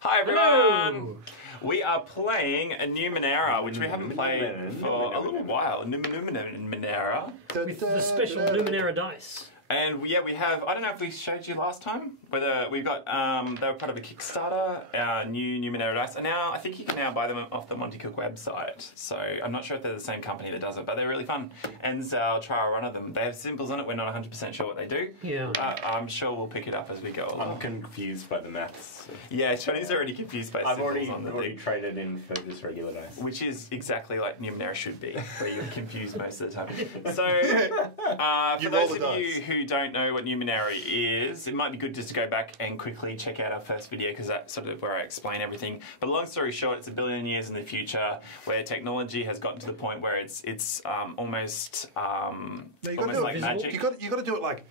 Hi everyone! Hello. We are playing a Numenera, which we haven't played for a little while. Numenera. With the special Numenera dice. And yeah, we have, I don't know if we showed you last time, whether we've got, they were part of a Kickstarter, new Numenera dice, and now I think you can now buy them off the Monty Cook website. So I'm not sure if they're the same company that does it, but they're really fun. And so I'll try a run of them. They have symbols on it, we're not 100% sure what they do. Yeah. I'm sure we'll pick it up as we go along. I'm confused by the maths. Yeah, Johnny's already confused by symbols on the already thing. traded in for this regular dice. Which is exactly like Numenera should be, where you're confused most of the time. So, for those of you who don't know what Numenera is, it might be good just to go back and quickly check out our first video, because that's sort of where I explain everything. But long story short, it's 1 billion years in the future, where technology has gotten to the point where it's almost like magic. You got to do it like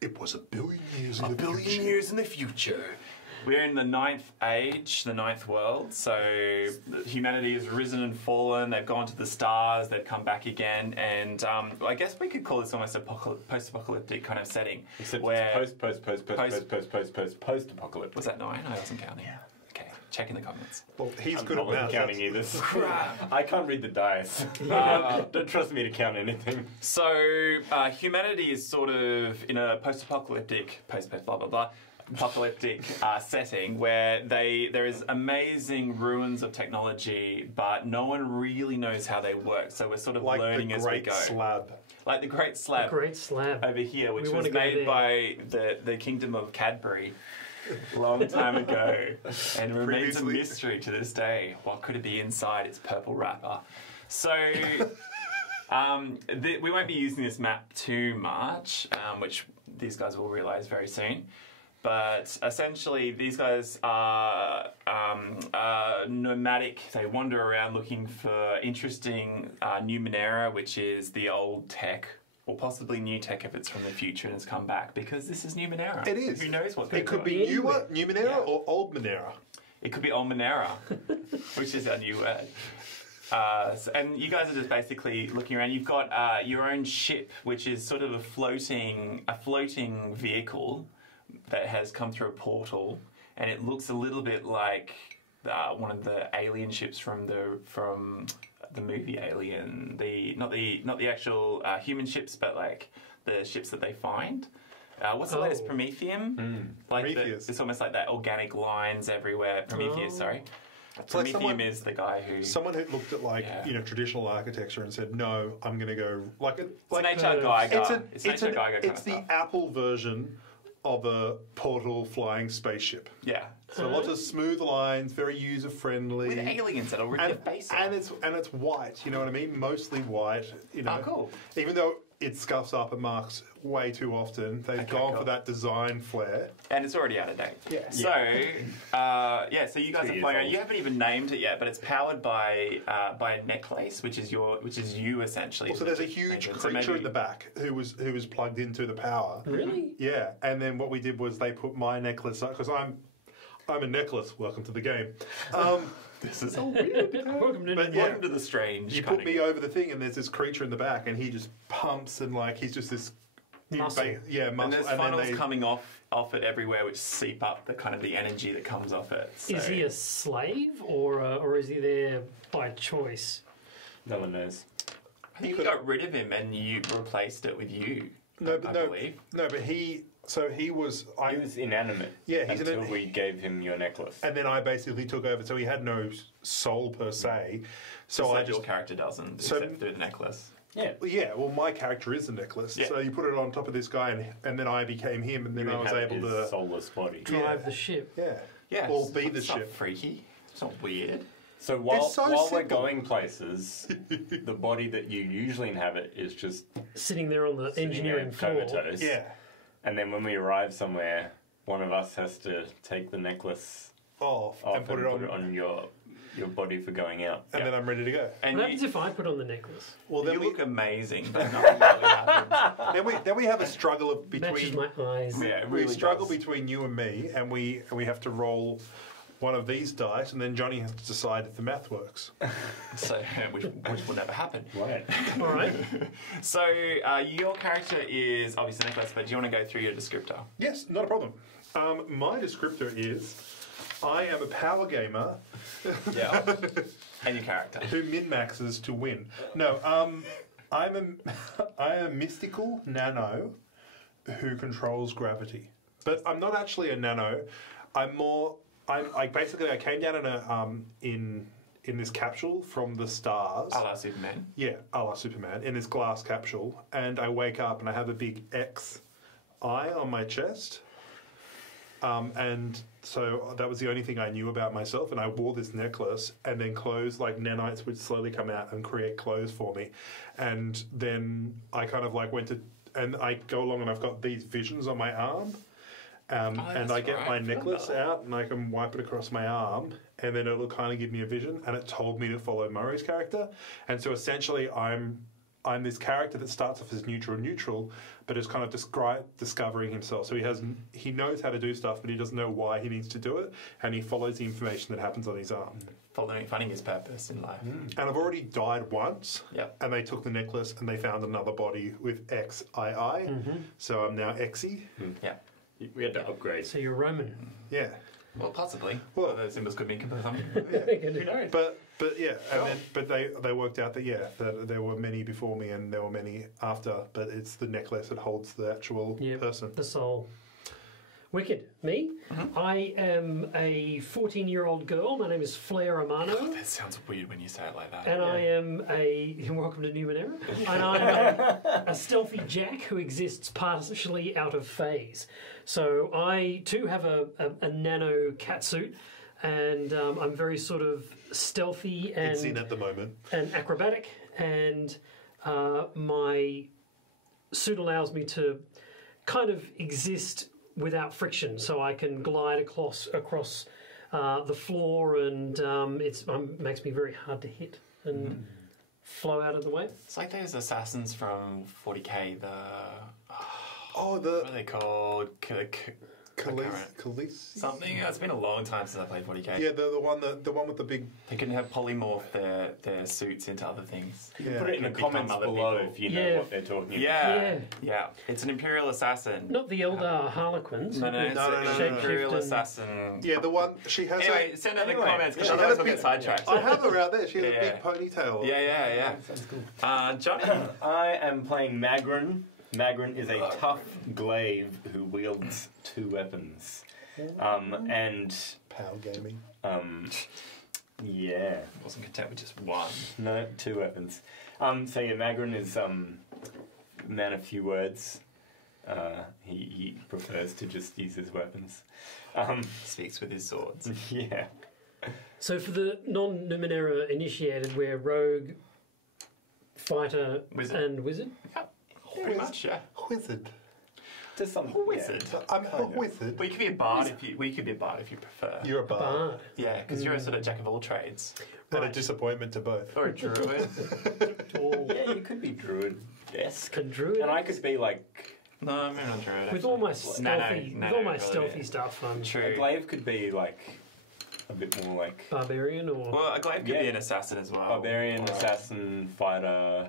it was 1 billion years in the future. 1 billion years in the future. We're in the 9th age, the 9th world, so humanity has risen and fallen, they've gone to the stars, they've come back again, and I guess we could call this almost a post-apocalyptic kind of setting. Except where it's post-apocalyptic. Was that 9? I wasn't counting. Yeah. Okay, check in the comments. Well, he's I'm good at not math. counting either. Crap. I can't read the dice. Don't trust me to count anything. So, humanity is sort of in a post-apocalyptic, blah blah blah, apocalyptic setting where there is amazing ruins of technology, but no one really knows how they work. So we're sort of Like learning the as we Great go. Slab. Like the Great Slab. The Great Slab. Over here, which We was wanna go made there. by the Kingdom of Cadbury a long time ago, and remains a Previously. mystery to this day. What could it be inside its purple wrapper? So. We won't be using this map too much, which these guys will realise very soon. But essentially, these guys are nomadic. They wander around looking for interesting Numenera, which is the old tech, or possibly new tech if it's from the future and has come back, because this is Numenera. It is. Who knows what they're It could doing. be newer Numenera or old Numenera. It could be Numenera, which is our new word. And you guys are just basically looking around. You've got your own ship, which is sort of a floating vehicle that has come through a portal, and it looks a little bit like one of the alien ships from the movie Alien. Not the actual human ships, but like the ships that they find. What's the latest? Prometheum? Like Prometheus. it's almost like that organic lines everywhere. Prometheus, sorry. It's like Prometheum is the guy who... Someone who looked at traditional architecture and said, "No, I'm going to go like It's an HR Geiger. It's the stuff. Apple version of a portal flying spaceship. Yeah. So lots of smooth lines, very user friendly. With aliens that'll rip your face off. and it's white. You know what I mean? Mostly white. You know. Oh, cool. Even though it scuffs up and marks way too often, they've gone for that design flair. And it's already out of date. Yeah. So, so you guys are flying around. You haven't even named it yet, but it's powered by a necklace, which is you essentially. So there's a huge creature in the back who was plugged into the power. Really? Yeah. And then what we did was they put my necklace up, because I'm a necklace. Welcome to the game. This is so weird. Welcome to But Welcome to the strange. You put me over the thing, and there's this creature in the back, and he just pumps, and like he's just this Muscle. muscle. And there's funnels coming off it everywhere, which seep up the energy that comes off it. So. Is he a slave, or is he there by choice? No one knows. I think you got rid of him and you replaced it with you. I believe. But he was. He was inanimate. Yeah, he's until we gave him your necklace. And then I basically took over, so he had no soul per se. So your character doesn't, except through the necklace. Yeah. Well, my character is the necklace. Yeah. So you put it on top of this guy, and then I became him, and then I was able to soulless body. Drive the ship. Yeah. Or be the it's ship. Not freaky. It's not weird. So while we're simple. going places, the body that you usually inhabit is just Sitting there on the engineering floor. comatose. Yeah. And then when we arrive somewhere, one of us has to take the necklace Off off and put it on, your body for going out. and then I'm ready to go. And What happens if I put on the necklace? Well, then you we look amazing, but nothing really happens. then we have a struggle of Matches between. my eyes. Yeah, it We really struggle does. between you and me, and we have to roll one of these dice, and then Johnny has to decide if the math works. So, which will never happen. Right. All right. So, your character is obviously Nicholas, but do you want to go through your descriptor? Yes, not a problem. My descriptor is, I am a power gamer Yeah. And your character. who min-maxes to win. No, I am a mystical nano who controls gravity. But I'm not actually a nano. I came down in this capsule from the stars. A la Superman. Yeah, a la Superman, in this glass capsule, and I wake up and I have a big X eye on my chest. And so that was the only thing I knew about myself, and I wore this necklace, and then clothes like nanites would slowly come out and create clothes for me. And then I kind of like went to, and I go along and I've got these visions on my arm. And I get my necklace out and I can wipe it across my arm, and then it'll kind of give me a vision, and it told me to follow Murray's character. And so essentially I'm this character that starts off as neutral, but is kind of discovering himself. So he knows how to do stuff, but he doesn't know why he needs to do it, and he follows the information that happens on his arm. Finding his purpose in life. And I've already died once, Yep. and they took the necklace and they found another body with XII, so I'm now XY. Yeah. We had to upgrade. So you're Roman. Yeah. Well, possibly. Well- Those symbols could mean completely something. Who knows? But yeah, but they worked out that there were many before me and there were many after, but it's the necklace that holds the actual person. The soul. Wicked. Me? I am a 14-year-old girl. My name is Flair Amano. That sounds weird when you say it like that. And I am welcome to Numenera. And I'm a stealthy Jack who exists partially out of phase. So I too have a nano catsuit, and I'm very sort of stealthy It's in and at the moment. acrobatic, and my suit allows me to kind of exist without friction, so I can glide across the floor, and it makes me very hard to hit and flow out of the way. It's like those assassins from 40k, Oh, what are they called? Khaleesi? Something. It's been a long time since I played 40k. Yeah, the one with the big. They can have polymorph their suits into other things. You can put it in the Become comments other below people. if you know Yeah. what they're talking about. Yeah. It's an Imperial Assassin. Not the Eldar Harlequins. No, it's No, an no, no, no. Imperial Shapeshift and- Assassin. Yeah, the one she has. Anyway, send her the Anyway, comments because she otherwise had a we'll get big- sidetracked. I have her out there. She has Yeah. a big ponytail. Yeah. Sounds cool. Johnny. I am playing Magrin. Magrin is a tough glaive who wields two weapons. And Power gaming. yeah, Wasn't content with just one. no, two weapons. So yeah, Magrin is man of few words. He prefers to just use his weapons. Speaks with his swords. Yeah. So for the non-Numenera initiated, we're rogue, fighter, Wizard. and wizard. Pretty much, yeah. Wizard. Just some Wizard. I'm a wizard. We could be a bard if you prefer. You're a bard. Bard. Yeah, because you're a sort of jack of all trades. And a disappointment to both. Or a druid. Tall. Yeah, you could be druid-esque. A druid. And I could be like No, maybe not druid. with all my actually. stealthy, No, with all my really, stealthy yeah. stuff. a True. glaive could be like a bit more like Barbarian or Well, a glaive could Yeah. be an assassin as well. barbarian, Or assassin, fighter.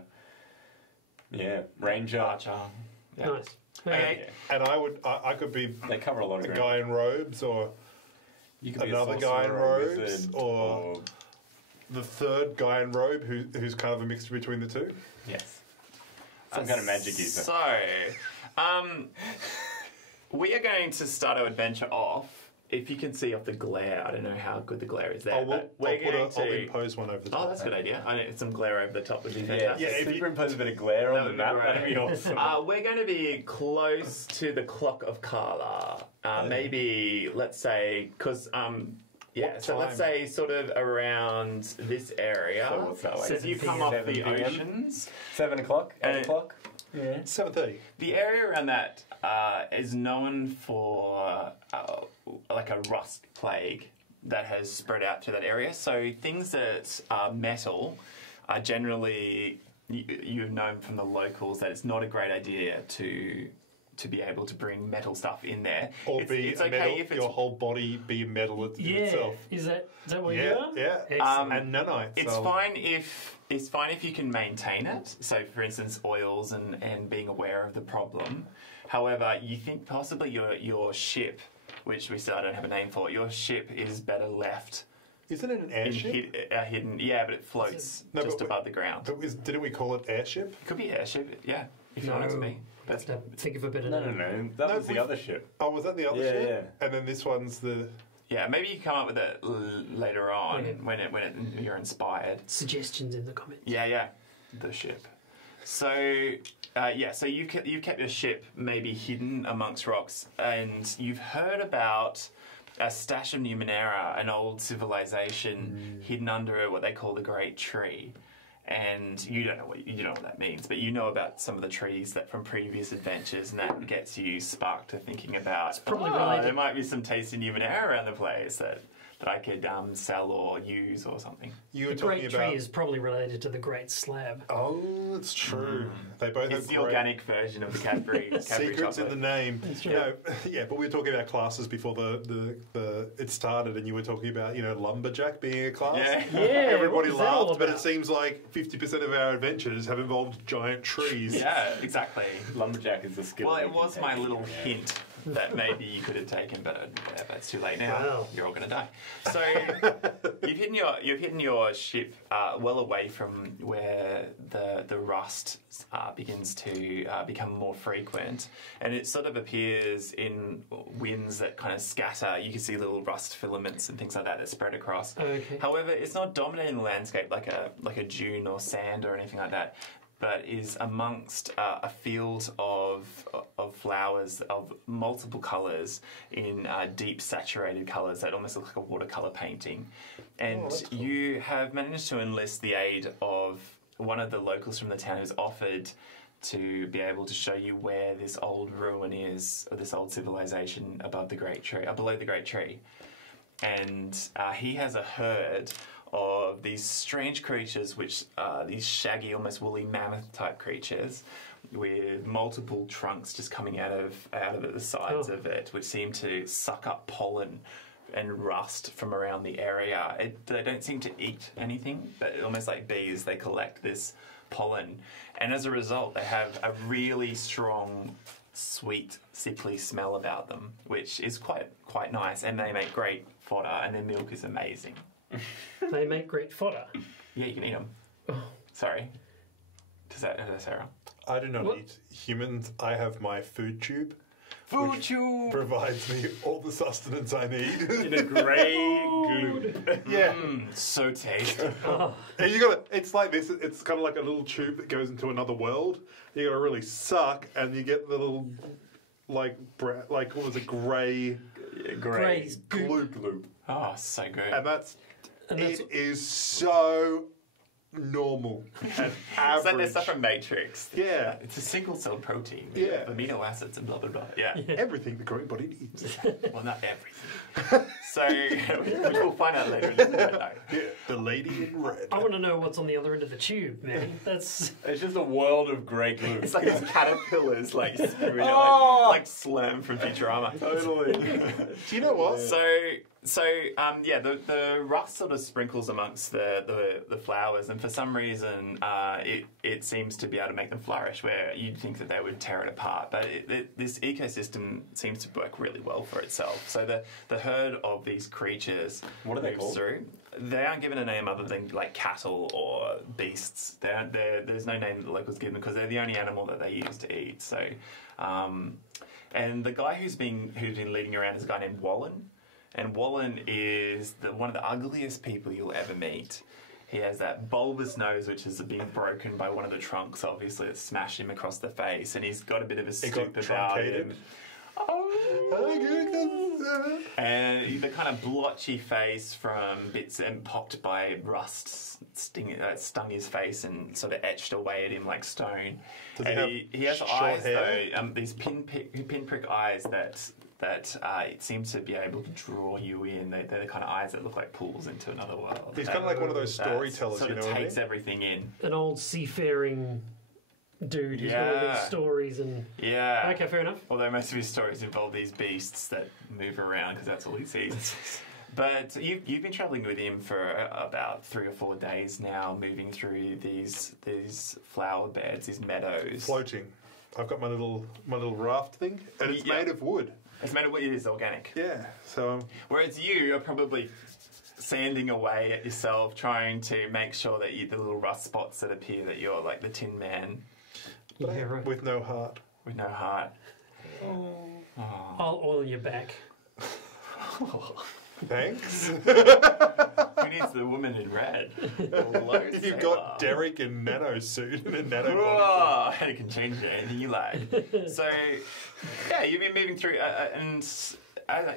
Yeah, ranger. archer. Yeah. nice. Okay. Yeah. And I could be They cover a lot of a ground. guy in robes, or You could be another a guy in sorcerer, a robes, wizard, or the third guy in robe who's kind of a mixture between the two. yes, some kind of magic user. So, we are going to start our adventure off. If you can see off the glare, I don't know how good the glare is there. I'll but we're going I'll to. impose one over the top. Oh, that's a good idea. I know some glare over the top would be Yeah, fantastic. Yeah, if you- superimpose a bit of glare That on the would be map. great. That'd be awesome. We're going to be close to the clock of Carla. Maybe, let's say, because, What so let's time? say sort of around this area. So what's that, like So if you 7 come off the 7 p.m.? oceans, 7 o'clock, 8 And- o'clock. Yeah. 7:30. the area around that is known for like a rust plague that has spread out to that area. So things that are metal are generally, you've known from the locals that it's not a great idea to to be able to bring metal stuff in there. Or it's a okay metal, if it's your whole body be metal in Yeah. itself. Is that what you Yeah, are? yeah. Excellent. And nanite. It's so- fine if you can maintain it. So, for instance, oils and being aware of the problem. However, you think possibly your ship, which we still don't have a name for, your ship is better left Isn't it an airship? hidden. Yeah, but it floats No, just but above the ground. But didn't we call it airship? It could be airship. Yeah, if you want it to be. That's Think of a better No, name. That No, was the other ship. Oh, was that the other Yeah, ship? yeah. And then this one's the. yeah. Maybe you come up with it later on Okay. when you're inspired. Suggestions in the comments. Yeah, the ship. So, so you've kept your ship maybe hidden amongst rocks, and you've heard about a stash of Numenera, an old civilization hidden under what they call the Great Tree. And you don't know what that means, but you know about some of the trees that from previous adventures, and that gets you sparked to thinking about. probably related. There might be some tasty Numenera around the place that I could sell or use or something. You were The talking Great about. Tree is probably related to the Great Slab. Oh, it's true. They both It's have the great organic version of the Cadbury secrets in chocolate. the name. That's true. No, yeah, but we were talking about classes before the it started, and you were talking about lumberjack being a class. Yeah. Yeah, Everybody what was that all laughed, but it about? seems like 50% of our adventures have involved giant trees. Yeah, exactly. Lumberjack is the skill. Well, we it can was take my in, little yeah. hint that maybe you could have taken, but it's too late now. Wow. You're all going to die. So you've hidden your ship well away from where the rust begins to become more frequent, and it sort of appears in winds that kind of scatter. You can see little rust filaments and things like that spread across. Okay. However, it's not dominating the landscape like a dune or sand or anything like that, but is amongst a field of flowers of multiple colours in deep saturated colours that almost look like a watercolour painting. And that's cool. you have managed to enlist the aid of one of the locals from the town who's offered to be able to show you where this old ruin is, or this old civilization above the Great Tree, below the Great Tree. And he has a herd of these strange creatures, which are these shaggy, almost woolly mammoth type creatures with multiple trunks just coming out of the sides of it, which seem to suck up pollen and rust from around the area. They don't seem to eat anything, but almost like bees, they collect this pollen, and as a result, they have a really strong, sweet, sickly smell about them, which is quite nice, and they make great fodder, and their milk is amazing. They make great fodder. Yeah, you can eat them. Sorry. Does that say wrong? I do not What? eat humans. I have my food tube. Food Which tube! provides me all the sustenance I need. In a grey goo. yeah. So tasty. And you gotta, it's like this, it's kind of like a little tube that goes into another world. You gotta really suck, and you get the little, what was it, grey Grey's goop. gloop. Oh, so good. And that's, And that's- it is so normal and It's like average. there's stuff from Matrix. Yeah. It's a single cell protein. Yeah. Amino acids and blah, blah, blah. Yeah. Everything the growing body needs. Well, not everything. So, which we'll find out later in the video. Yeah, the lady in red. I want to know what's on the other end of the tube, man. That's It's just a world of grey glue. It's like these caterpillars, like, spewing it, like Slam from Futurama. Totally. Do you know what? The rust sort of sprinkles amongst the flowers, and for some reason, it seems to be able to make them flourish. Where you'd think that they would tear it apart, but this ecosystem seems to work really well for itself. So the herd of these creatures What are they moves called? through. They aren't given a name other than like cattle or beasts. There's no name that the locals give them because they're the only animal that they use to eat. So, and the guy who's been leading around is a guy named Wallen. And Wallen is one of the ugliest people you'll ever meet. He has that bulbous nose, which has been broken by one of the trunks, obviously, that smashed him across the face. And he's got a bit of a It got stoop about truncated. him. And the kind of blotchy face from bits and popped by rust stung his face and sort of etched away at him like stone. Does he And have he has short eyes, hair? though, these pinprick eyes that it seems to be able to draw you in. They're the kind of eyes that look like pools into another world. He's kind of like one of those That storytellers, sort you of know what I takes mean? everything in. an old seafaring dude who's got all these stories and... Yeah. Okay, fair enough. Although most of his stories involve these beasts that move around because that's all he sees. But you've been travelling with him for about 3 or 4 days now, moving through these flower beds, these meadows. Floating. I've got my little raft thing, and it's made of wood. It's made of wood. It is organic. Yeah. So. Whereas you're probably sanding away at yourself, trying to make sure that the little rust spots that appear that you're like the Tin Man. Yeah, right. With no heart. With no heart. I'll oil your back. Thanks. Who needs the woman in red? You've got Derek in nano suit and a nano body. Oh, and it can change anything you like. So, yeah, you've been moving through, and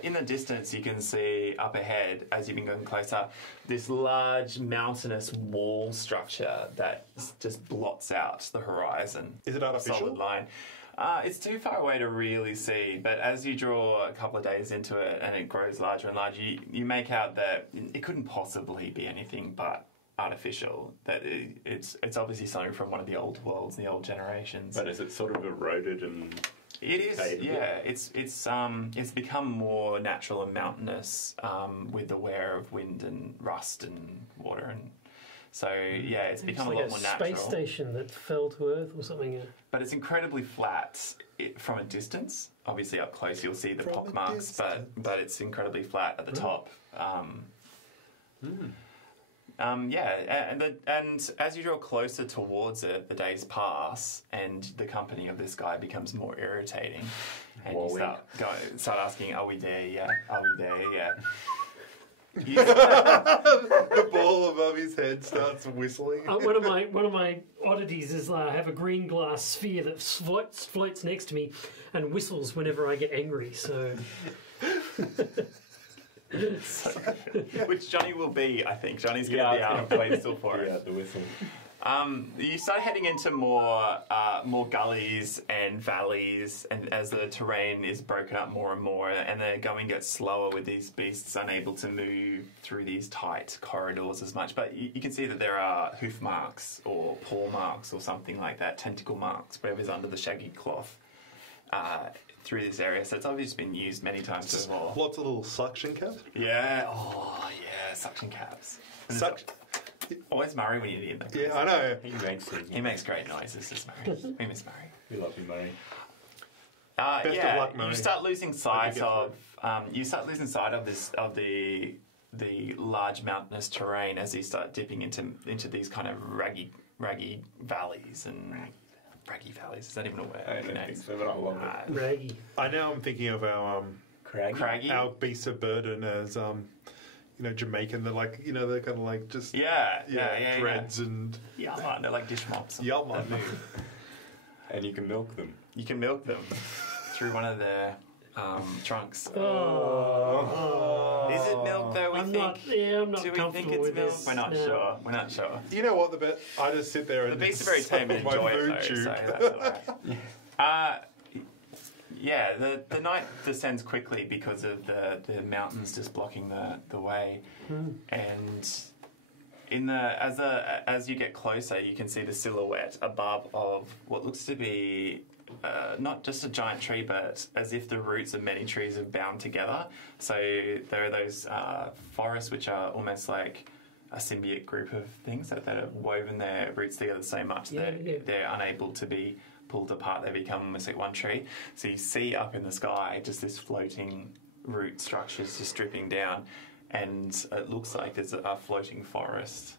in the distance you can see up ahead, as you've been going closer, this large mountainous wall structure that just blots out the horizon. Is it artificial? Solid line. It's too far away to really see, but as you draw a couple of days into it and it grows larger and larger, you make out that it couldn't possibly be anything but artificial. That it's obviously something from one of the old worlds, the old generations. But is it sort of eroded and... It is, yeah. It's become more natural and mountainous with the wear of wind and rust and water and... So, yeah, it's become like a lot more natural. Space station that fell to Earth or something. But it's incredibly flat from a distance. Obviously, up close you'll see the pock marks, but it's incredibly flat at the top. Yeah, and as you draw closer towards it, the days pass, and the company of this guy becomes more irritating. And you start asking, "Are we there yet? Are we there yet?" The ball above his head starts whistling. One of my oddities is I have a green glass sphere that floats next to me and whistles whenever I get angry. So, which Johnny will be, I think. Johnny's going to be out of whistle for it. Yeah, the whistle. You start heading into more gullies and valleys, and as the terrain is broken up more and more, and the going gets slower with these beasts unable to move through these tight corridors as much. But you can see that there are hoof marks or paw marks or something like that, tentacle marks, whatever's under the shaggy cloth through this area. So it's obviously been used many times before. Lots of little suction caps. Yeah. Oh, yeah. Suction caps. Always Murray when you need them. Yeah, I know. He makes great noises, this Murray. We miss Murray. We love you, Murray. Best of luck, Murray. You start losing sight of the large mountainous terrain as you start dipping into these kind of raggy valleys and raggy valleys. Is that even a word? I don't think so, but I love it. raggy. I know I'm thinking of our Craggy. our beasts of burden as Jamaican. They're like they're kind of like just dreads and They're like dish mops. Yaman. And you can milk them. You can milk them through one of their trunks. Oh. Is it milk though? I'm not Do we comfortable think it's with milk? this. We're not No. sure. We're not sure. You know what? I just sit there and The beasts are very tame and suck enjoy my it food though, so tube. that's alright. Yeah, the night descends quickly because of the mountains just blocking the way, and as you get closer, you can see the silhouette above of what looks to be not just a giant tree, but as if the roots of many trees have bound together. So there are those forests which are almost like a symbiote group of things that have woven their roots together so much that they're unable to be pulled apart. They become almost like one tree. So you see up in the sky just this floating root structures just dripping down, and it looks like there's a floating forest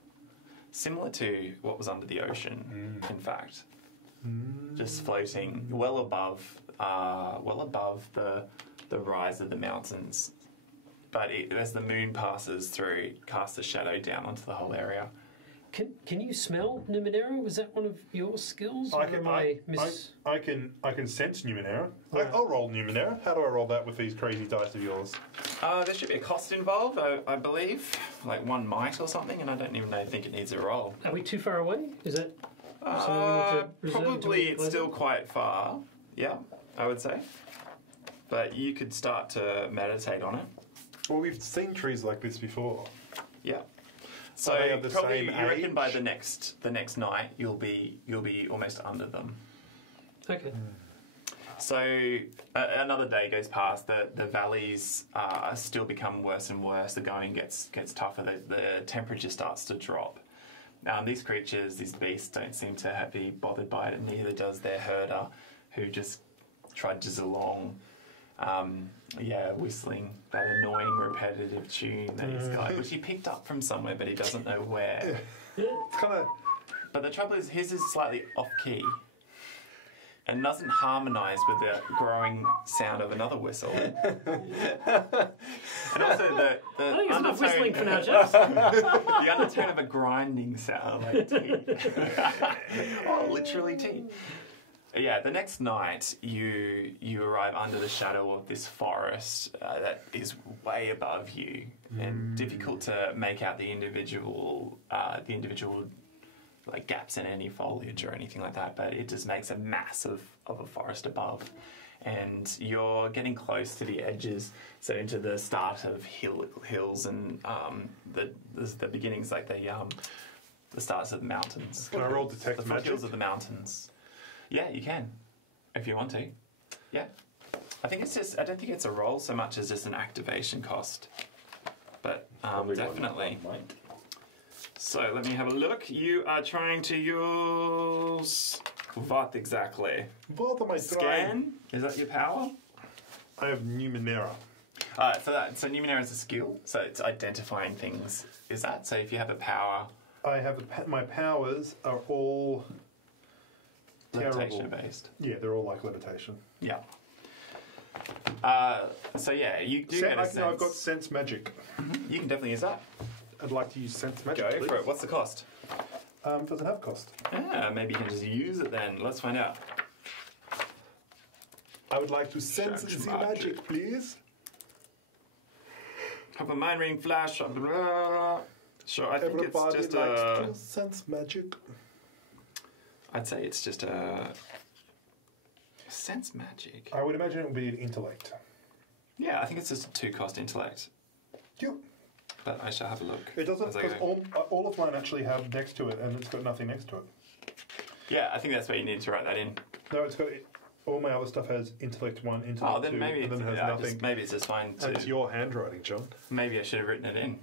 similar to what was under the ocean, in fact. Just floating well above the rise of the mountains. But as the moon passes through, it casts a shadow down onto the whole area. Can you smell Numenera? Was that one of your skills? I can sense Numenera. Yeah. I'll roll Numenera. How do I roll that with these crazy dice of yours? There should be a cost involved, I believe, like 1 might or something, and I don't even think it needs a roll. Are we too far away? Is that something we need to reserve Probably until it's still quite far. Yeah, I would say. But you could start to meditate on it. Well, we've seen trees like this before. Yeah. So Are they of the probably same you reckon by age? the next night you'll be almost under them. Okay. So another day goes past. The valleys still become worse and worse. The going gets tougher. The temperature starts to drop. These creatures, these beasts, don't seem to be bothered by it, and neither does their herder, who just trudges along. Whistling that annoying repetitive tune that he's got, which he picked up from somewhere, but he doesn't know where. It's kind of. But the trouble is, his is slightly off key and doesn't harmonise with the growing sound of another whistle. And also the I think it's enough whistling for now, undertone, chaps. the undertone of a grinding sound, like teeth. Oh, literally teeth. Yeah, the next night you arrive under the shadow of this forest that is way above you, and difficult to make out the individual like gaps in any foliage or anything like that. But it just makes a mass of a forest above, and you're getting close to the edges, so into the start of hills and the beginnings, like the starts of the mountains. Can I roll detect the magic? foothills of the mountains. Yeah, you can, if you want to. Yeah. I don't think it's a roll so much as just an activation cost. But definitely. So let me have a look. You are trying to use what exactly? What am I trying? Scan? Is that your power? I have Numenera. So Numenera is a skill, so it's identifying things. Is that? So if you have a power... I have my powers are all Levitation terrible. based. Yeah, they're all like levitation. Yeah. So yeah, you do get a sense. I've got sense magic. You can definitely use that. I'd like to use sense magic. Go please. for it. What's the cost? Does it have cost? Yeah, maybe you can just use it then. Let's find out. I would like to sense Sense the magic. magic, please. Have a mind ring flash. Blah, blah, blah. Sure, I think Everybody it's just likes a. to sense magic. I'd say it's just a. Sense magic. I would imagine it would be an intellect. Yeah, I think it's just a 2-cost intellect. Yep. But I shall have a look. It doesn't, as I because go. all of mine actually have next to it, and it's got nothing next to it. Yeah, I think that's where you need to write that in. No, it's got all my other stuff has intellect 1, intellect Oh, then 2, maybe and it's, then it has nothing. maybe it's just fine And it's to. your handwriting, John. Maybe I should have written it in.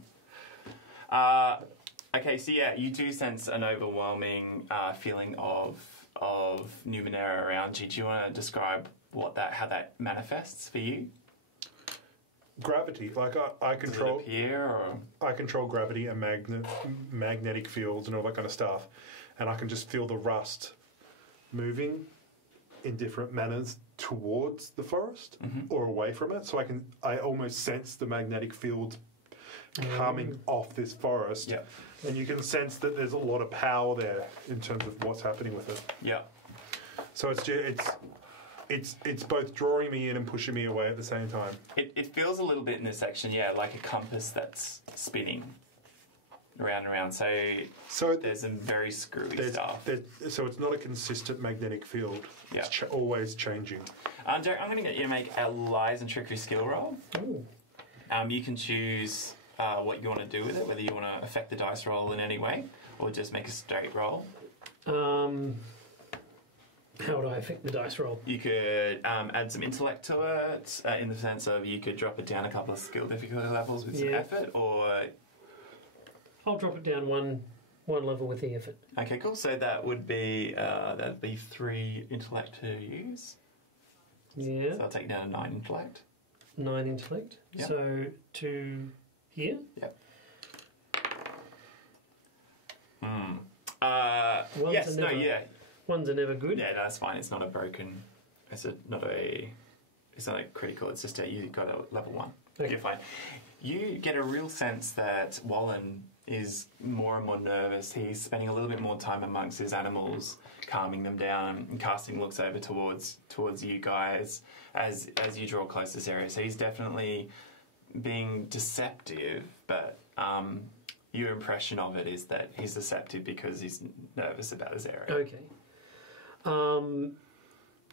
Okay, so yeah, you do sense an overwhelming feeling of Numenera around you. Do you want to describe how that manifests for you? Gravity, like I Does control. it appear, or I control gravity and magnetic fields and all that kind of stuff, and I can just feel the rust moving in different manners towards the forest or away from it. So I almost sense the magnetic fields coming off this forest, Yeah. and you can sense that there's a lot of power there in terms of what's happening with it. yeah? So it's both drawing me in and pushing me away at the same time. It feels a little bit in this section, yeah, like a compass that's spinning around and around. So there's some very screwy stuff. So it's not a consistent magnetic field. Yeah. It's always changing. Derek, I'm going to get you to make a lies and trickery skill roll. Ooh. You can choose what you want to do with it, whether you want to affect the dice roll in any way, or just make a straight roll. How would I affect the dice roll? You could add some intellect to it, in the sense of you could drop it down a couple of skill difficulty levels with some Yeah. effort, or... I'll drop it down one level with the effort. Okay, cool. So that'd be 3 intellect to use. Yeah. So I'll take down a 9 intellect. 9 intellect. Yep. So 2 here. Yep. Ones Yes, are no, never- yeah. Ones are never good. Yeah, no, that's fine. It's not a broken... It's not a critical. It's just you got a level 1. Okay. You're fine. You get a real sense that Wallen is more and more nervous. He's spending a little bit more time amongst his animals, calming them down, and casting looks over towards you guys as you draw close to this area. So he's definitely being deceptive, but your impression of it is that he's deceptive because he's nervous about this area. Okay.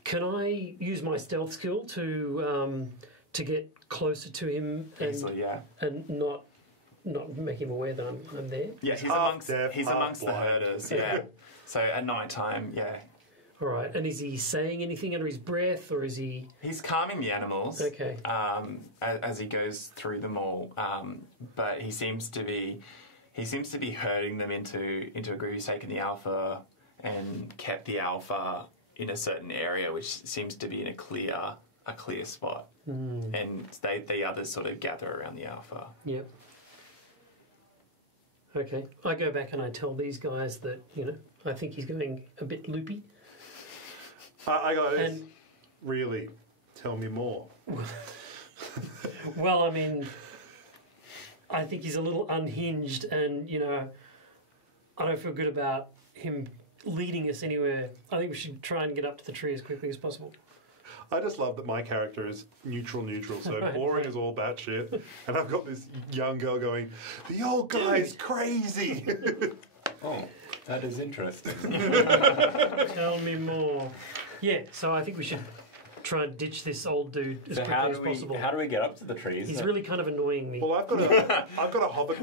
Can I use my stealth skill to get closer to him Easily, yeah. and not not make him aware that I'm there. Yeah, he's Half amongst deaf, he's half amongst the blind. herders. Yeah. So at night time, yeah, All right. And is he saying anything under his breath, or is he? he's calming the animals. Okay. As he goes through them all, but he seems to be herding them into a group. He's taken the alpha and kept the alpha in a certain area, which seems to be in a clear spot, and the others sort of gather around the alpha. Yep. Okay. I go back and I tell these guys that I think he's going a bit loopy. I got this. And Really, tell me more. well, I mean, I think he's a little unhinged, and I don't feel good about him leading us anywhere. I think we should try and get up to the tree as quickly as possible. I just love that my character is neutral, so Right, boring right. is all batshit, and I've got this young girl going, the old guy's crazy. Oh, that is interesting. Tell me more. Yeah, so I think we should try and ditch this old dude as So quickly as possible. how do we get up to the trees? He's really kind of annoying me. Well, I've got a hover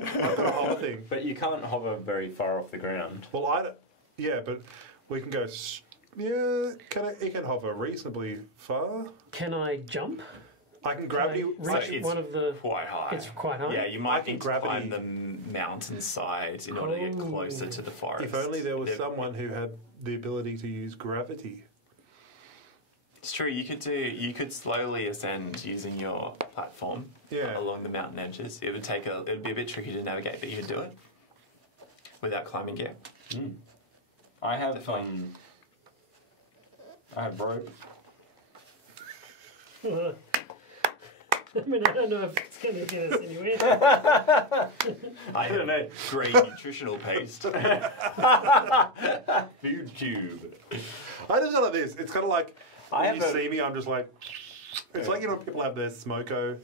thing. But you can't hover very far off the ground. Well, but we can go. It can hover reasonably far. Can I jump? I can gravity. Can I reach it's one of the? Quite high. It's quite high. Yeah, you I might think need to climb gravity- the mountainside in order to get closer to the forest. If only there was They're- someone who had the ability to use gravity. It's true. You could slowly ascend using your platform Yeah. along the mountain edges. It would be a bit tricky to navigate, but you could do it without climbing gear. I have rope. I mean, I don't know if it's going to get us anywhere. I don't know. Great nutritional paste. Food tube. I just like this. It's kind of like I when you have see me, I'm just like. It's like people have their smoko,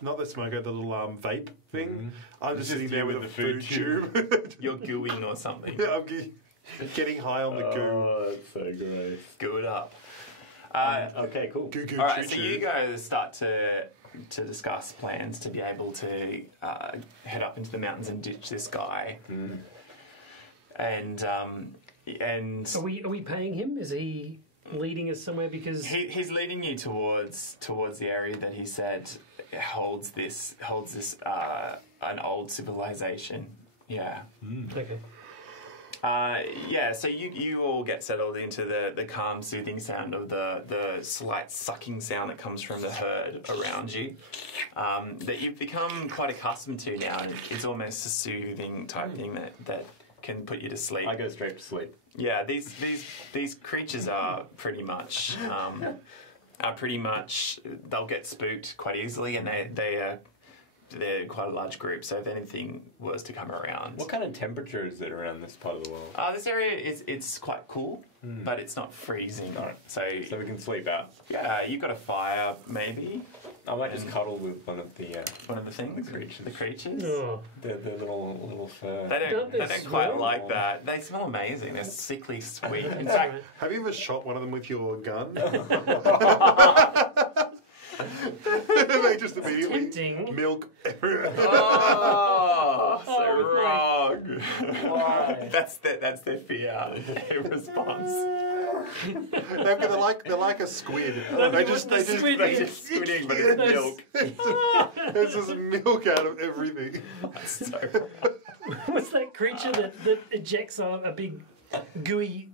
not the smoko, the little vape thing. I'm just sitting there with a food tube. You're gooing or something. Yeah, I'm getting high on the goo. Oh, that's so gross. Goo it up. Okay, cool. Goo goo All right, choo so choo. you guys start to discuss plans to be able to head up into the mountains and ditch this guy. And Are we paying him? Is he leading us somewhere? Because he's leading you towards the area that he said holds this an old civilization. Yeah. okay. So you all get settled into the calm, soothing sound of the slight sucking sound that comes from the herd around you, that you've become quite accustomed to now. It's almost a soothing type thing that can put you to sleep. I go straight to sleep. Yeah, these creatures are pretty much they'll get spooked quite easily, and they're quite a large group. So if anything was to come around, What kind of temperature is it around this part of the world? this area it's quite cool, but it's not freezing. Alright. So So we can sleep out. yeah, you've got a fire maybe. I might just cuddle with one of the One of the things, the creatures. Oh, the little fur. They Don't don't they quite smell? like that. They smell amazing. They're sickly sweet. In that's fact, right. Have you ever shot one of them with your gun? They just immediately Tempting. milk everywhere. oh, Oh, so with wrong. Why? That's their fear. Their response. They're like a squid. No, They but just the squid They're is- just squidding, but it's Those- milk. There's just milk out of everything. That's so wrong. What's that creature that ejects a big gooey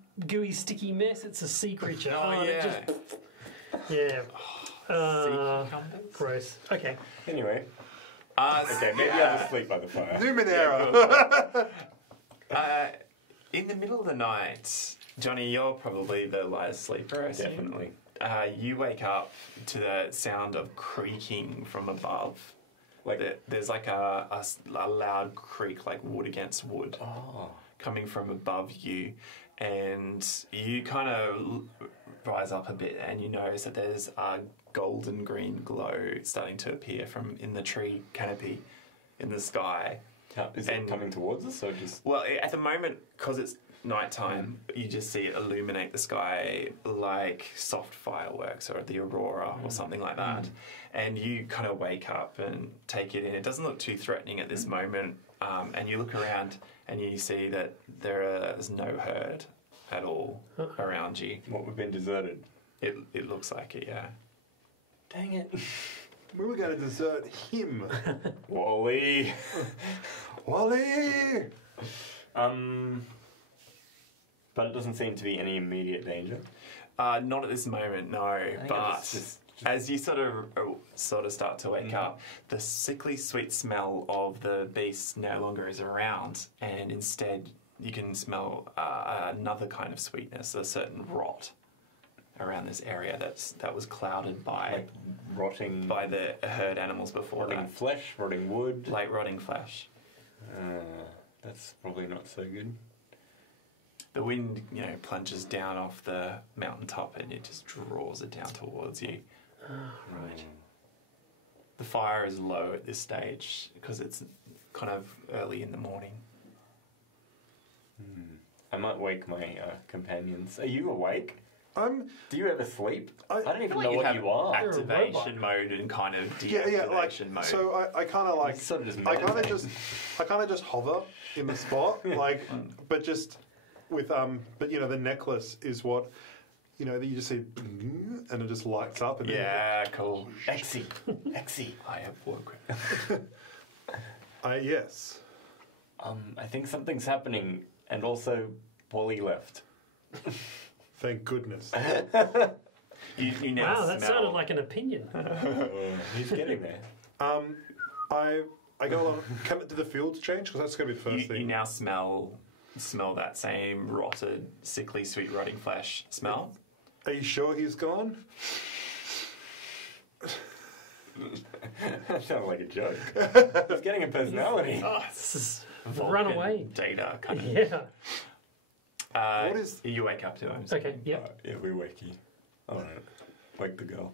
sticky mess? It's a sea creature. Oh, and it yeah. just- yeah. Cucumbers? Gross. Okay. Anyway, Okay, okay, maybe I'll just sleep by the fire. Numenera. In the middle of the night, Johnny, you're probably the lightest sleeper, I assume. Definitely. You wake up to the sound of creaking from above. There's like a loud creak, like wood against wood, coming from above you, and you kind of rise up a bit, and you notice that there's a golden green glow starting to appear from in the tree canopy in the sky. Is And- it coming towards us or just... Well, at the moment, because it's nighttime, you just see it illuminate the sky like soft fireworks or the aurora or something like that. And you kind of wake up and take it in. It doesn't look too threatening at this moment. And you look around and you see that there's no herd at all around you. What, we've been deserted? It looks like it, yeah. Dang it. We were going to desert him. Wally. Wally! But it doesn't seem to be any immediate danger. Not at this moment, no. But just as you sort of start to wake up, the sickly sweet smell of the beast no longer is around, and instead you can smell another kind of sweetness, a certain rot around this area that was clouded by like rotting by the herd animals before rotting that. flesh, rotting wood. Like rotting flesh. That's probably not so good. The wind, plunges down off the mountaintop and it just draws it down towards you. Right. The fire is low at this stage because it's kind of early in the morning. I might wake my companions. Are you awake? Do you ever sleep? I don't even Like know you what have you are. activation mode and kind of deactivation mode. So I kind of like It's sort of just I kind of meditating. just hover in the spot, like, but just with but the necklace is what that you just see, and it just lights up. And Yeah, cool. Exy. I have woken. Yes. I think something's happening, and also Wally left. Thank goodness. You now Wow, that smell. sounded like an opinion. He's getting there. I go along. Do the fields change? Because that's going to be the first You thing. now smell that same rotted, sickly, sweet, rotting flesh smell. Are you sure he's gone? That sounded like a joke. He's getting a personality. Oh, This is Vulcan run away. Data kind of. Yeah. What is- You wake up to him. Okay. Yep. Yeah, we're wakey. Alright. Wake the girl.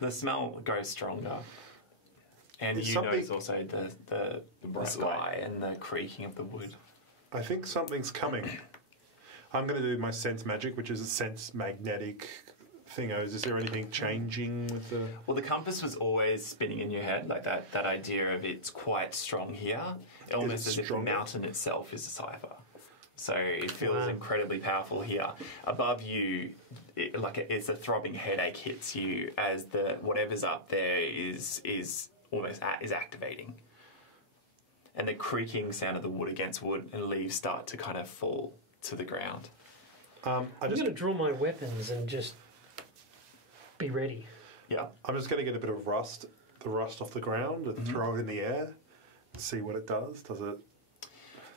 The smell grows stronger, and Is you something- notice also the bright sky light. and the creaking of the wood. I think something's coming. I'm going to do my sense magic, which is a sense magnetic thingos. Is there anything changing with the? Well, the compass was always spinning in your head, like that idea of it's quite strong here, almost as if the stronger? mountain itself is a cipher. So it feels Wow. incredibly powerful here. Above you, it's a throbbing headache hits you as the whatever's up there is almost is activating, and the creaking sound of the wood against wood and leaves start to kind of fall to the ground. I'm going to draw my weapons and just be ready. Yeah. I'm just going to get a bit of the rust off the ground, and throw it in the air. See what it does. Does it?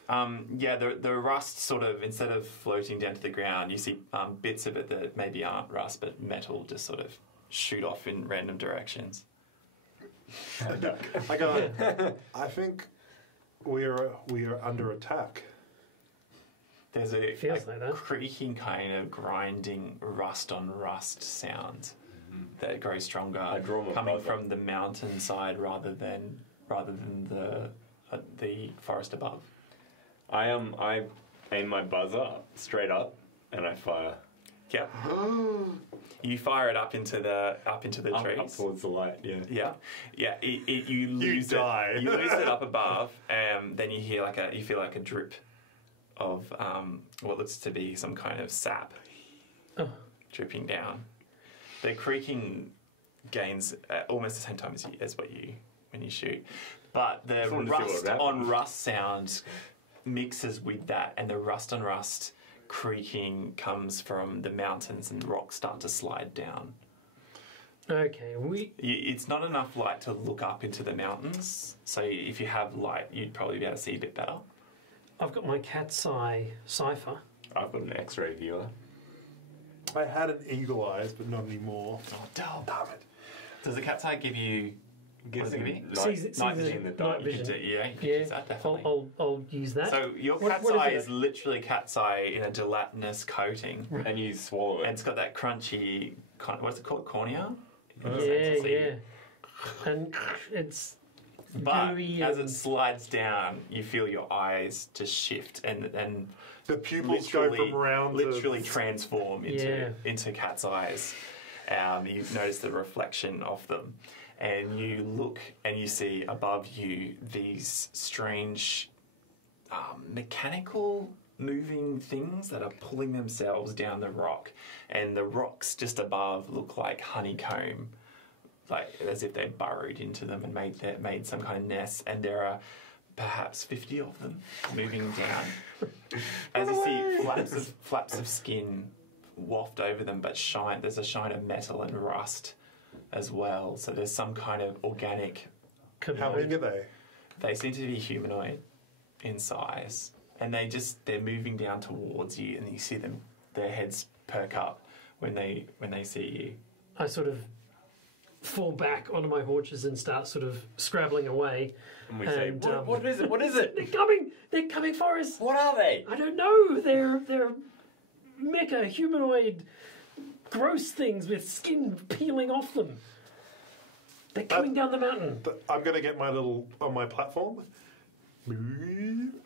The rust sort of, instead of floating down to the ground, you see bits of it that maybe aren't rust, but metal just sort of shoot off in random directions. I go. I think we are under attack. There's a Feels like that. creaking kind of grinding rust on rust sound that grows stronger, I draw my coming buzzer. from the mountainside rather than the forest above. I aim my buzzer straight up, and I fire. Yep. You fire it up into the Up trees. towards the light, yeah. Yeah. You lose die. it. You lose it up above, and then you feel like a drip of what looks to be some kind of sap dripping down. The creaking gains almost the same time as when you shoot, but the Just wanted to see what rust happened. on rust sound mixes with that, and the rust on rust creaking comes from the mountains, and the rocks start to slide down. Okay. It's not enough light to look up into the mountains, so if you have light, you'd probably be able to see a bit better. I've got my cat's eye cipher. I've got an X-ray viewer. I had an eagle eyes, but not anymore. Oh, damn it. Does the cat's eye give you... Gives What does it him give you? Sees night the vision in the night dark. You can vision. do, yeah, you can Yeah, use that, definitely. I'll use that. So your What- cat's what is eye it? is literally cat's eye in a gelatinous coating. And you swallow And it. it's got that crunchy, what's it called, cornea? yeah. And it's But gooey as and- it slides down, you feel your eyes just shift and The pupils go from round literally to... transform into cat's eyes. You notice the reflection of them, and you look and you see above you these strange mechanical moving things that are pulling themselves down the rock, and the rocks just above look like honeycomb, like as if they're burrowed into them and made some kind of nest, and there are perhaps 50 of them moving down. As you see flaps of skin waft over them, but there's a shine of metal and rust as well. So there's some kind of organic. How big are they? They seem to be humanoid in size, and they're moving down towards you, and you see their heads perk up when they see you. I sort of fall back onto my haunches and start sort of scrabbling away. And we say, what is it? What is it? They're coming for us! What are they? I don't know! They're mecha humanoid gross things with skin peeling off them. They're coming down the mountain. I'm going to get on my platform.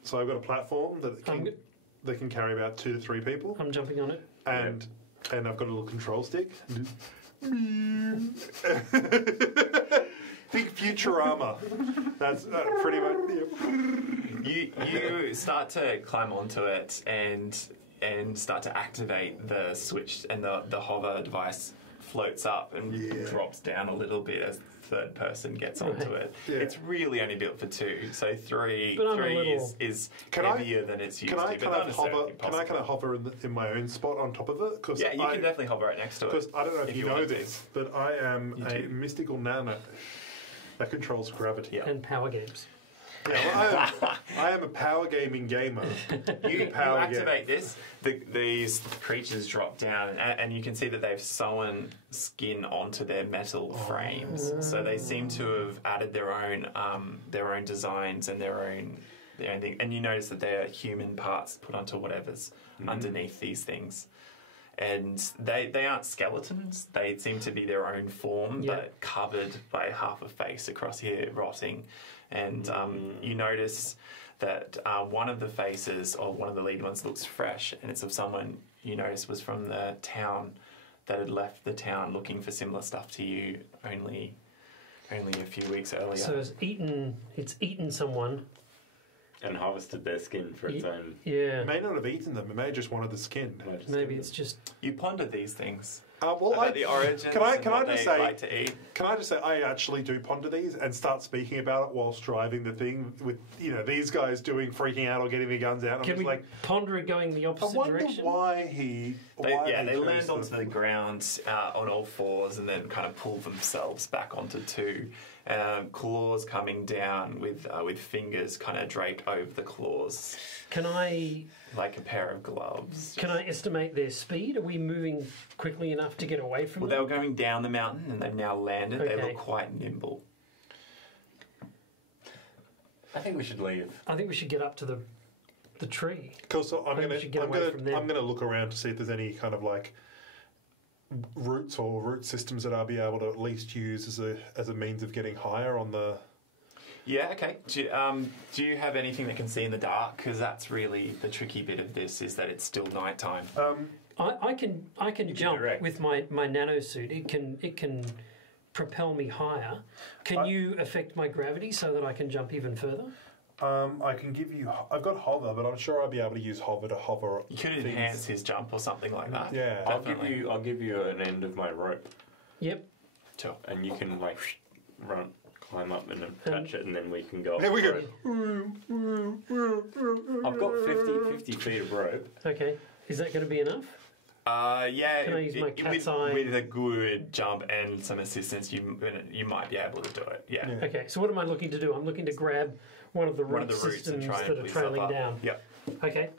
So I've got a platform that can carry about 2 to 3 people. I'm jumping on it. And I've got a little control stick. Think Futurama. That's pretty much... You start to climb onto it and start to activate the switch, and the hover device floats up and drops down a little bit as the third person gets onto it. Yeah. It's really only built for 2, so 3 is heavier than it's used to. Can I kind of hover in my own spot on top of it? Yeah, you can definitely hover right next to it. Because I don't know if you know this, but I am a mystical nano that controls gravity. And power games. Yeah, well, I am a power gaming gamer. You activate this, these creatures drop down, and you can see that they've sewn skin onto their metal frames. So they seem to have added their own designs and their own thing. And you notice that they are human parts put onto whatever's underneath these things. And they aren't skeletons. They seem to be their own form, but covered by half a face across here, rotting. And you notice that one of the faces, or one of the lead ones, looks fresh, and it's of someone you notice was from the town that had left the town looking for similar stuff to you only a few weeks earlier. So it's eaten someone. And harvested their skin for its own. Yeah. It may not have eaten them. It may have just wanted the skin. Maybe it's just... You ponder these things. About the origins. Can I just say? Like to eat. Can I just say I actually do ponder these and start speaking about it whilst driving the thing with these guys freaking out or getting their guns out. Can we ponder it going the opposite direction? I wonder why they land onto the ground on all fours and then kind of pull themselves back onto 2. Claws coming down with fingers kind of draped over the claws. Can I... Like a pair of gloves. Can I estimate their speed? Are we moving quickly enough to get away from them? Well, they were going down the mountain and they've now landed. Okay. They look quite nimble. I think we should leave. I think we should get up to the tree. Cool. So I'm gonna look around to see if there's any kind of like routes or route systems that I'll be able to at least use as a means of getting higher on the... Yeah, okay. Do you have anything that can see in the dark? Because that's really the tricky bit of this, is that it's still nighttime. I can jump with my nanosuit. It can propel me higher. Can you affect my gravity so that I can jump even further? I can give you... I've got hover, but I'm sure I'll be able to use hover to hover... You could enhance his jump or something like that. Yeah. I'll give you an end of my rope. Yep. Sure. And you can climb up and touch it, and then we can go. There we go. I've got 50 feet of rope. Okay. Is that going to be enough? Yeah. Can I use my cat's eye? With a good jump and some assistance, you might be able to do it. Yeah. Okay. So what am I looking to do? I'm looking to grab one of the root systems that are trailing down. Yep. Okay.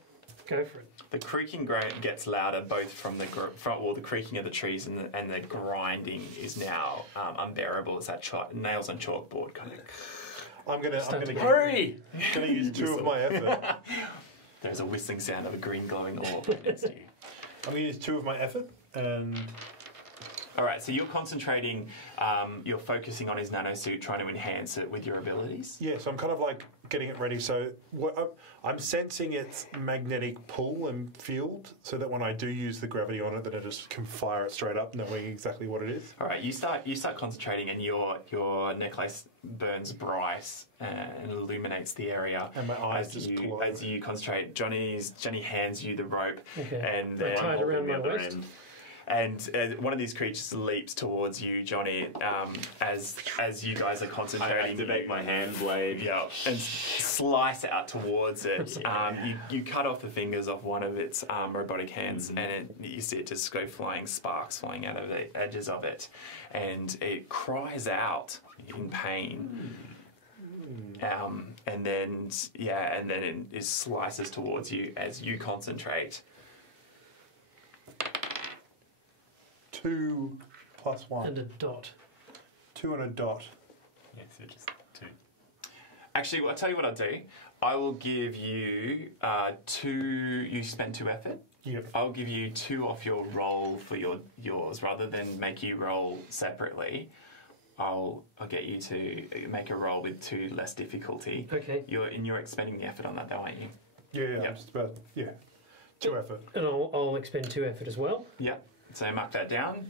Go for it. The creaking gets louder, both from the the creaking of the trees and the grinding is now unbearable. It's that nails on chalkboard kind of. I'm gonna hurry. Gonna use 2 of my effort. There's a whistling sound of a green glowing orb next to you. I'm gonna use 2 of my effort and All right, so you're concentrating, you're focusing on his nanosuit, trying to enhance it with your abilities. Yeah, so I'm kind of like getting it ready. So I'm sensing its magnetic pull and field, so that when I do use the gravity on it, that I just can fire it straight up, knowing exactly what it is. All right, you start concentrating, and your necklace burns bright and illuminates the area. And my eyes just glow. As you concentrate, Johnny hands you the rope, and I tie it around my the other waist. end. And one of these creatures leaps towards you, Johnny, as you guys are I concentrating. activate my hand blade. Yeah, and slice out towards it. You cut off the fingers off one of its robotic hands, and you see it just go flying, sparks flying out of the edges of it, and it cries out in pain. And then it slices towards you as you concentrate. 2 plus 1. And a dot. 2 and a dot. Yeah, so just 2. Actually, I'll tell you what I'll do. I will give you 2. You spend 2 effort. Yep. I'll give you 2 off your roll for yours, rather than make you roll separately. I'll get you to make a roll with 2 less difficulty. Okay. You're expending the effort on that, though, aren't you? Yeah, Yep. I'm just about 2 effort. And I'll expend 2 effort as well. Yep. So mark that down.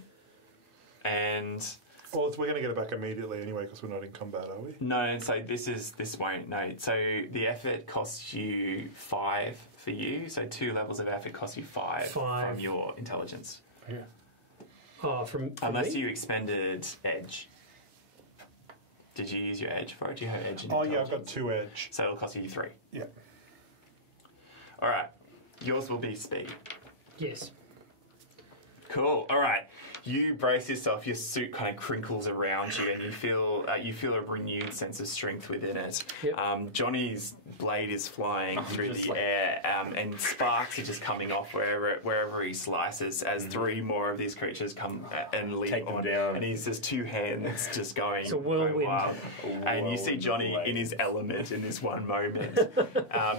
And Well, we're going to get it back immediately anyway because we're not in combat, are we? no, so this won't. No, so the effort costs you 5 for you. So 2 levels of effort cost you 5 from your intelligence, Yeah. Oh, from unless me? you expended edge. Did you use your edge for it? Do you have edge in Oh, yeah, I've intelligence? got 2 edge. So it'll cost you 3. Yeah. All right, yours will be speed. Yes. Cool. All right. You brace yourself. Your suit kind of crinkles around you, and you feel a renewed sense of strength within it. Yep. Johnny's blade is flying through just the like- air, and sparks are just coming off wherever he slices. As 3 more of these creatures come and leap Take them on, down. and he's just 2 hands just going. It's a whirlwind. going wild. And you see Whirlwind Johnny blade. in his element in this one moment.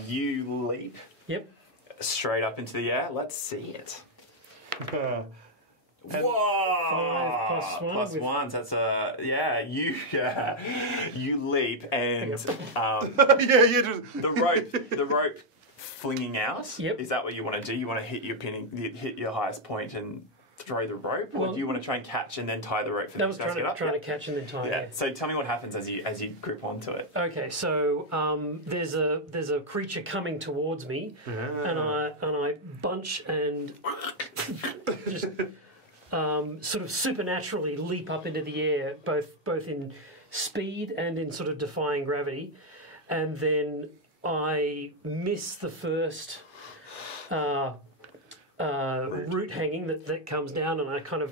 You leap Yep. straight up into the air. Let's see it. And- Whoa! 5 plus 1 Plus with- 1. So that's you leap, and yeah, you just... the rope flinging out. Yep. Is that what you want to do? You want to hit your highest point and throw the rope, or Well- do you want to try and catch and then tie the rope for That the was next guy to get up? trying to catch and then tie. Yeah. So tell me what happens as you grip onto it. Okay, so there's a creature coming towards me, and I bunch and just sort of supernaturally leap up into the air, both in speed and in sort of defying gravity, and then I miss the first root hanging that comes down, and I kind of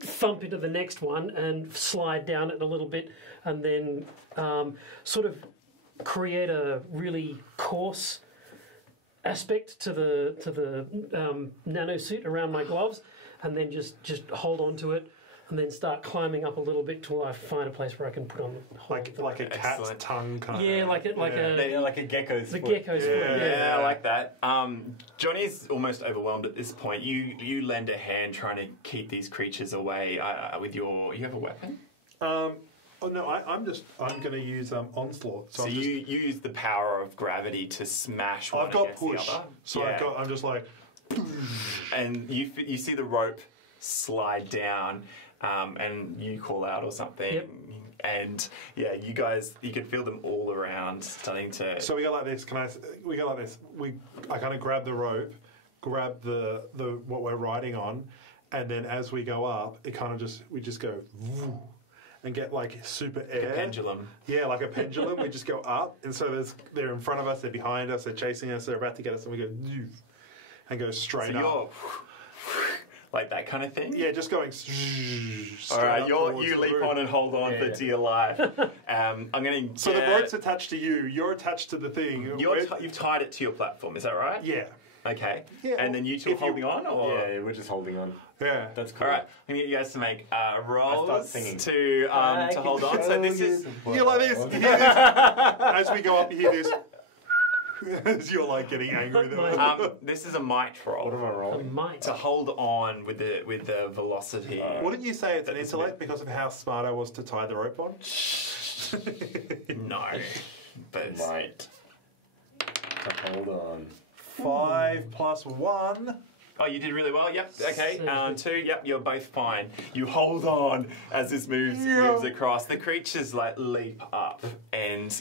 thump into the next one and slide down it a little bit, and then sort of create a really coarse aspect to the nanosuit around my gloves, and then just hold on to it, and then start climbing up a little bit till I find a place where I can put on the whole like a cat's Excellent. tongue kind of. yeah, like Like a gecko's the foot. gecko's foot. Yeah, I like that. Johnny's almost overwhelmed at this point. You lend a hand trying to keep these creatures away with your. You have a weapon. Oh no, I'm going to use onslaught. So I'm you use the power of gravity to smash one I've got against push, the other. so Yeah. I'm just like, And you see the rope slide down, and you call out or something. Yep. And yeah, you can feel them all around starting to. so we go like this. We go like this. I kind of grab the rope, grab the what we're riding on, and then as we go up, it kind of we just go. Woo, and get like super air. a pendulum. Yeah, like a pendulum. We just go up, and so they're in front of us, they're behind us, they're chasing us, they're about to get us, and we go "Zoo," and go straight So up. you're like that kind of thing. Yeah, just going. All right, you leap on and hold on for Yeah. dear life. I'm going to. So the rope's attached to you. You're attached to the thing. You've tied it to your platform. Is that right? Yeah, Okay. Yeah, And then you two are if you- holding on, or Yeah, we're just holding on. yeah. That's cool. all right. I'm going to get you guys to make start rolls singing. to hold on. So this is. You hear like this. You hear this. As we go up, you hear this. as you're like getting angry. This is a might roll. What am I A rolling? might. To hold on with the velocity. Wouldn't you say it's an intellect because of how smart I was to tie the rope on? No, but it's, Might. Hold on. 5 plus 1. oh, you did really well. Yep. Okay. Seven. 2. Yep. You're both fine. You hold on as this moves across. The creatures like leap up and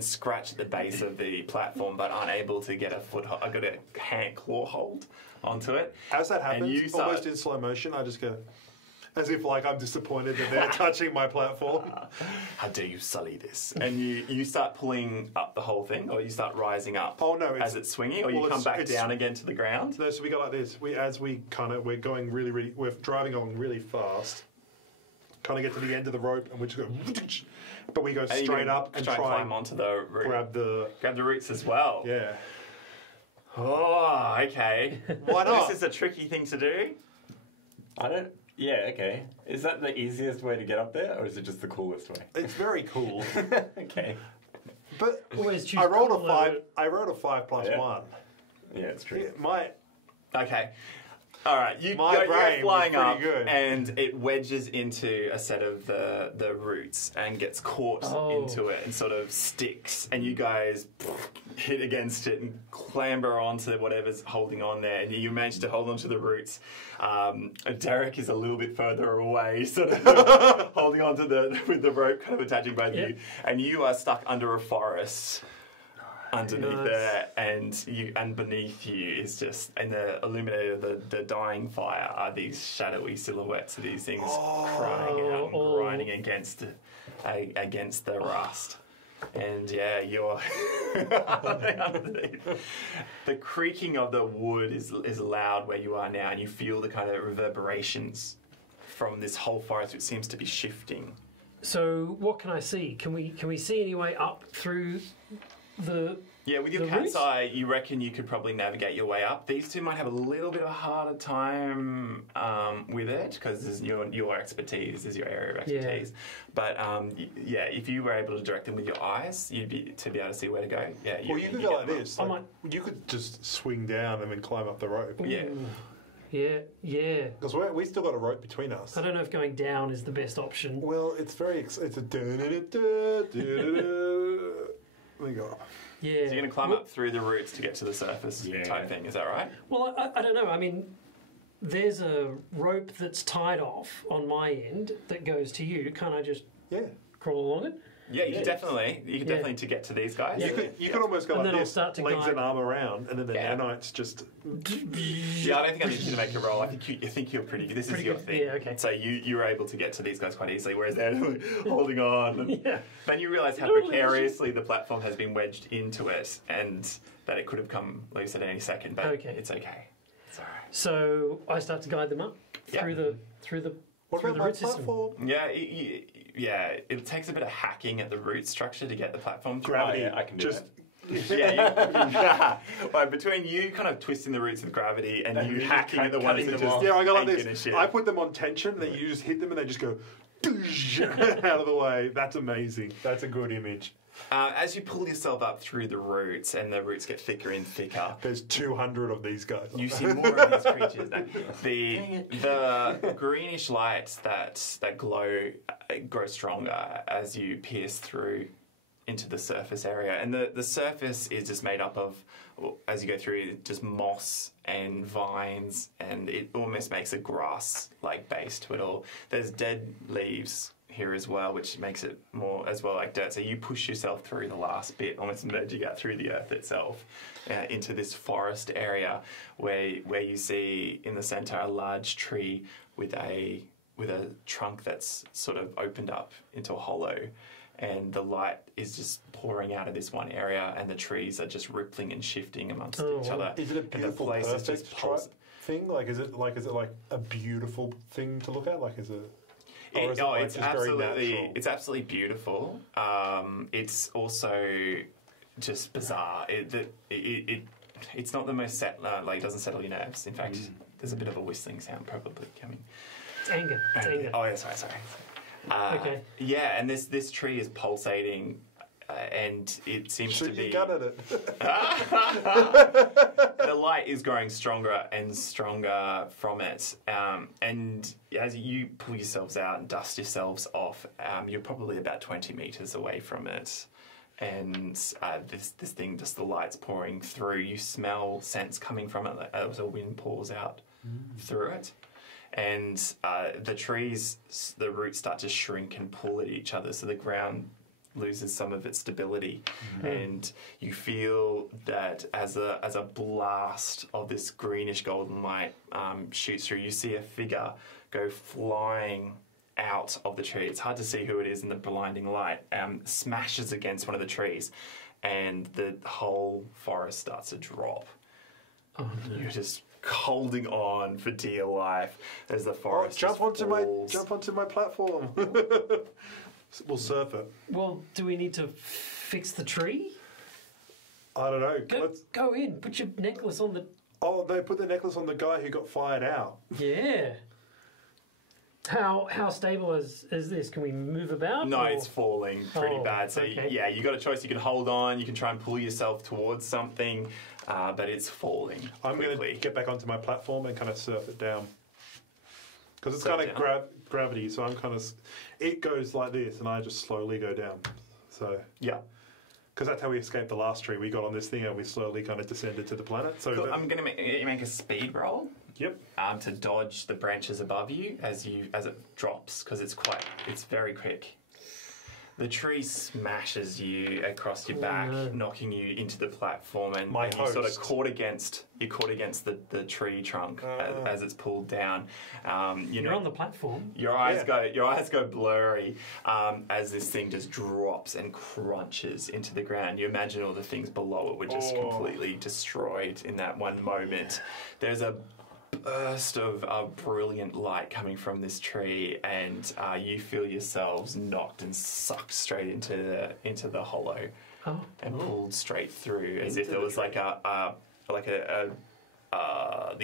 scratch at the base of the platform, but aren't able to get a foothold. I got a hand claw hold onto it. As that happens, you start- almost in slow motion, I just go, as if like I'm disappointed that they're touching my platform. How dare you sully this? And you start pulling up the whole thing, or you start rising up. Oh no! as it's swinging, or you come back down again to the ground. No, so we go like this. We're going really, we're driving along really fast. Kind of get to the end of the rope, and we just go, but we go And you're straight gonna up and try try climb and onto the root. grab the roots as well. yeah. Oh, okay. Why not? This is a tricky thing to do. I don't. Yeah, okay. Is that the easiest way to get up there, or is it just the coolest way? It's very cool, Okay. but Always choose I rolled a cool 5. over- I rolled a 5 plus Yeah. 1. Yeah, it's true. Yeah, my Okay. All right, My you're brain flying was up, pretty good. and it wedges into a set of the roots and gets caught Oh. into it and sort of sticks. And you guys hit against it and clamber onto whatever's holding on there. And you manage to hold onto the roots. Derek is a little bit further away, sort of holding onto with the rope, kind of attaching both of you. And you are stuck under a forest. Underneath Nice. there, and beneath you is just, and the illuminator, the dying fire are these shadowy silhouettes of these things crying out and grinding against the rust. And yeah, you're underneath. The creaking of the wood is loud where you are now, and you feel the kind of reverberations from this whole forest, which seems to be shifting. So what can I see? Can we see any way up through the? Yeah, with your The cat's roots? eye, you reckon you could probably navigate your way up. These two might have a little bit of a harder time with it because this is your expertise, this is your area of expertise. But yeah, if you were able to direct them with your eyes, you'd be able to see where to go. Yeah, well, you could go like get them this. I Like, you could just swing down and then climb up the rope. Yeah. Yeah, yeah. Because we still got a rope between us. I don't know if going down is the best option. Well, it's very. It's a. There you go. Yeah. So you're going to climb up through the roots to get to the surface Yeah. type thing, is that right? Well, I don't know. I mean, there's a rope that's tied off on my end that goes to you. Can't I just Yeah. crawl along it? Yeah, you Yeah. could definitely to get to these guys. You could almost go And like then I'll this, start to legs guide. and arm around, and then the Yeah. nanites just. Yeah, I don't think I need you to make a roll. I think you're pretty good. This Pretty is your good. thing. Yeah, okay. So you're able to get to these guys quite easily, whereas they're holding on. And Yeah. then you realise how Totally. precariously the platform has been wedged into it, and that it could have come loose at any second. But Okay. it's okay. It's all right. So I start to guide them up Yeah. through the What through about the my root system. platform? Yeah, it takes a bit of hacking at the root structure to get the platform through. Gravity. yeah, I can do just. Yeah, well, between you kind of twisting the roots with gravity and you hacking at the ones that them just off. Yeah, I go like ain't gonna this. shit. I put them on tension, and then you just hit them, and they just go out of the way. That's amazing. That's a good image. As you pull yourself up through the roots and the roots get thicker and thicker, There's 200 of these guys. you see more of these creatures. Now. The greenish lights that glow grow stronger as you pierce through into the surface area, and the surface is just made up of, as you go through, just moss and vines, and it almost makes a grass-like base to it all. There's dead leaves here as well, which makes it more as well like dirt. So you push yourself through the last bit, almost merging out through the earth itself into this forest area where you see in the centre a large tree with a trunk that's sort of opened up into a hollow, and the light is just pouring out of this one area, and the trees are just rippling and shifting amongst each other. Is it a And the beautiful, place is perfect just pulsing. thing? Like, is it like a beautiful thing to look at? Like, is it? Or is It's just very absolutely, natural? it's absolutely beautiful. It's also just bizarre. It's not the most it doesn't settle your nerves. In fact, there's a bit of a whistling sound probably coming. It's anger. It's anger. Oh yeah, sorry. Okay. Yeah, and this tree is pulsating and it seems Shoot to be. your gun at it. The light is growing stronger and stronger from it, and as you pull yourselves out and dust yourselves off, you're probably about 20 meters away from it. And this thing, just the light's pouring through. You smell scents coming from it as a wind pours out through it. And the trees, the roots start to shrink and pull at each other, so the ground loses some of its stability. And you feel that as a blast of this greenish golden light shoots through, you see a figure go flying out of the tree. It's hard to see who it is in the blinding light. Smashes against one of the trees, and the whole forest starts to drop. Oh, no. You're just holding on for dear life as the forest Jump onto falls. my platform. We'll surf it. Well, do we need to fix the tree? I don't know. Go in. Put your necklace on the. Oh, they put the necklace on the guy who got fired out. Yeah. How stable is this? Can we move about? No, or- it's falling pretty bad. So okay. yeah, you got a choice. You can hold on. You can try and pull yourself towards something, but it's falling I'm going to quickly. get back onto my platform and kind of surf it down. Because it's Surf kind of gravity, so I'm kind of... It goes like this, and I just slowly go down. So... Yeah. Because that's how we escaped the last tree. We got on this thing and we slowly kind of descended to the planet. So Cool. I'm going to make a speed roll. Yep. To dodge the branches above you as it drops, because it's very quick. The tree smashes you across your back, knocking you into the platform, and My you sort of host. caught against the tree trunk as it's pulled down. You're on the platform. Your eyes go blurry as this thing just drops and crunches into the ground. You imagine all the things below it were just completely destroyed in that one moment. There's a burst of brilliant light coming from this tree, and you feel yourselves knocked and sucked straight into the hollow and pulled straight through, as if there was like the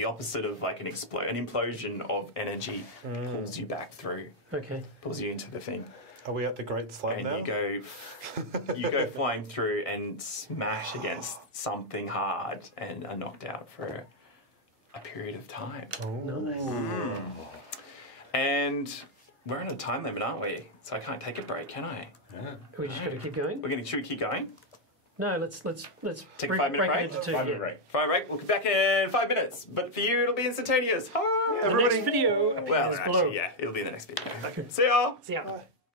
opposite of like an implosion of energy pulls you back through, pulls you into the thing. Are we at the Great Slide And now? you go flying through and smash against something hard and are knocked out for a period of time. Nice. And we're on a time limit, aren't we? So I can't take a break, can I? We just got to keep going. Should we keep going? No, let's Take a 5 minute break break? it into two. 5 minute yeah. break. 5 break. We'll be back in 5 minutes. But for you, it'll be instantaneous. The next video Well, is below. actually, yeah, it'll be in the next video. Okay. See y'all. See ya. Bye.